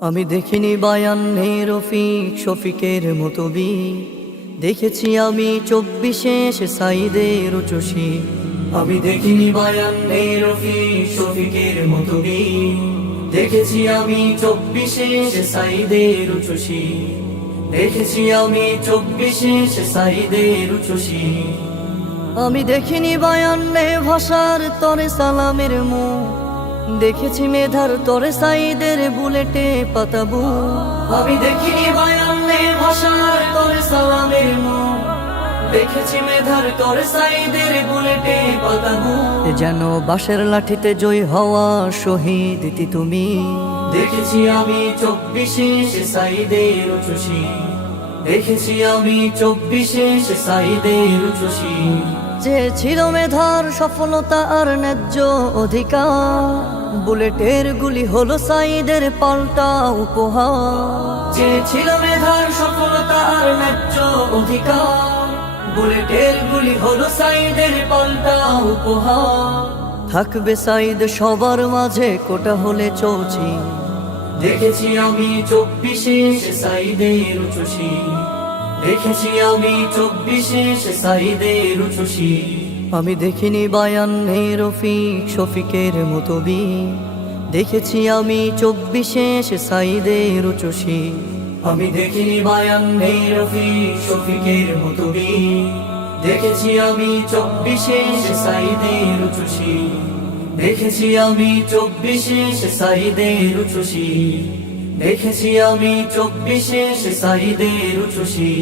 আমি দেখিনি বায়ান্নে রফিক শফিকের মতো বি, দেখেছি আমি 24 সাইদের উচুশি। আমি দেখিনি বায়ান্নে রফিক শফিকের মতো বি, দেখেছি আমি 24 সাইদের উচুশি। দেখেছি আমি 24 সাইদের উচুশি। আমি দেখিনি বায়ান্নে ভাষার তরে সালামের মুখ, দেখেছি মেধার তরে সাইদের বুলেটে পাতাবু। আমি দেখিনি বায়ান্নে ভাষার তরে সালামের মুখ, দেখেছি মেধার তরে সাইদের বুলেটে পাতাবু। যেন বাঁশের লাঠিতে জয় হওয়া শহীদ তুমি। দেখেছি আমি 24 সাইদের উচুশি। দেখেছি আমি 24 সাইদের উচুশি। যে ছিল মেধার সফলতা আর ন্যায্য অধিকার, বুলেটের গুলি হলো সাইদের পাল্টা উপহার। যে ছিল মেধার সফলতা আর ন্যায্য অধিকার, বুলেটের গুলি হলো সাইদের পাল্টা উপহার। থাকবে সাইদ সবার মাঝে কোটা হলে চৌচি। দেখেছি আমি 24 সাইদের উচুশি। দেখেছি আমি 24 সাইদের উচুশি। আমি দেখিনি বায়ান্নে রফিক শফিকের মতো বি, দেখেছি আমি 24 সাইদের উচুশি। আমি দেখিনি বায়ান্নে রফিক শফিকের মতো বি, দেখেছি আমি 24 সাইদের উচুশি। দেখেছি আমি 24 সাইদের উচুশি। দেখেছি আমি 24 সাইদের উচুশি।